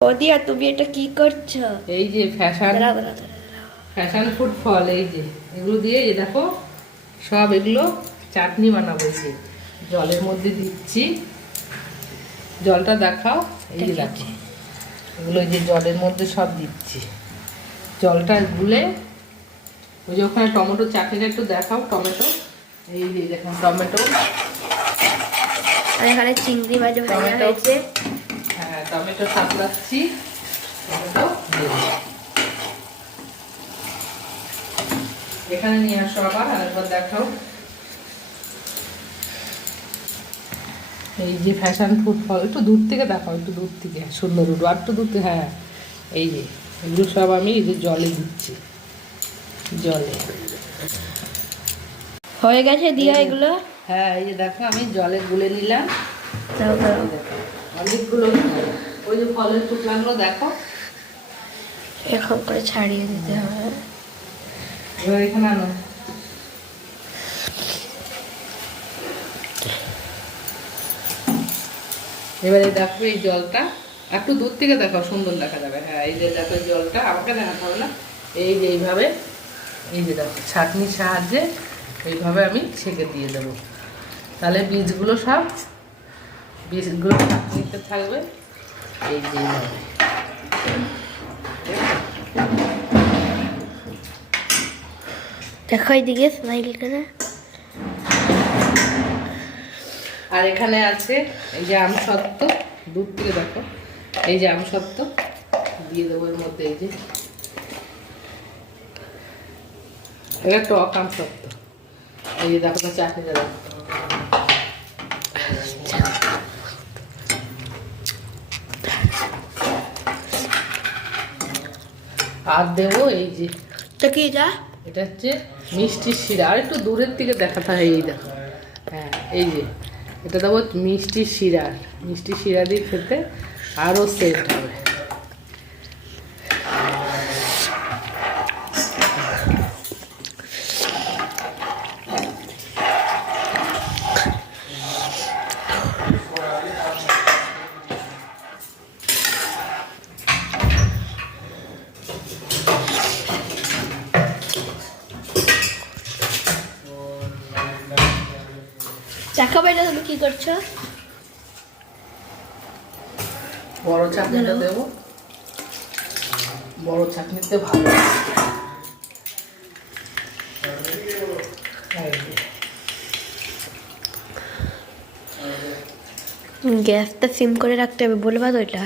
ওদিয়া তুমি এটা কি করছো? এই যে ফ্যাশন ফুড ফল, এই যে এগুলো দিয়ে এই দেখো সব এগুলো চাটনি বানাবো। এই যে জলের মধ্যে দিচ্ছি, জলটা দেখাও। এই যে দেখো এগুলো এই যে জলের মধ্যে সব দিচ্ছি, জলটা গুলে ওই যে ওখানে টমেটো চাটনিটা একটু দেখাও। টমেটো, এই যে দেখুন টমেটো, আর এখানে চিংড়ি মাছ ভাজা হয়েছে। হ্যাঁ টমেটো সাতলাচ্ছি, টমেটো এখানে নিয়ে আসো। আবার আরেকবার দেখাও। এই যে ফ্যাশন ফুড ফল, একটু দূর থেকে দেখাও, একটু দূর থেকে সুন্দর উঠো, আর একটু দূর থেকে। হ্যাঁ এই যে এগুলো সব আমি এই যে জলে দিচ্ছি, জলে হয়ে গেছে দিয়া এগুলো। হ্যাঁ এই যে দেখো আমি জলে গুলে নিলাম অনেকগুলো। ওই যে ফলের টুকরাগুলো দেখো, এরকম করে ছাড়িয়ে দিতে হবে। এবার এখানে আনো। এবারে দেখো এই জলটা একটু দূর থেকে দেখো, সুন্দর দেখা যাবে। হ্যাঁ এই যে দেখো জলটা, আমাকে দেখাতে হবে না। এই যে এইভাবে, এই যে দেখো ছাঁকনির সাহায্যে এইভাবে আমি ছেঁকে দিয়ে দেবো, তাহলে বীজগুলো সব বীজগুলো ছাঁকনিতে থাকবে। এই যে এইভাবে দেখো এইদিকে স্মাইল করে। আর এখানে আছে এই যে আমসত্ত্ব, দূর থেকে দেখো এই যে আমসত্ত্ব দিয়ে দেবো এর মধ্যে। এই যে এটা টক আমসত্ত্ব, এই যে দেখো চাটনিটা দেখো। আর দেবো এই যে কি এটা হচ্ছে মিষ্টি শিরা। আর একটু দূরের থেকে দেখাতে হয়। এই দেখো, হ্যাঁ এই যে এটা দেবো মিষ্টি শিরা। মিষ্টি শিরা দিয়ে খেতে আরও সেন্ট হবে। দেখো এটা তুমি কি করছো? বড় চাটনিটা দেবো, বড় চাটনিতে ভালো। গ্যাসটা সিম করে রাখতে হবে, বলবা তো এটা।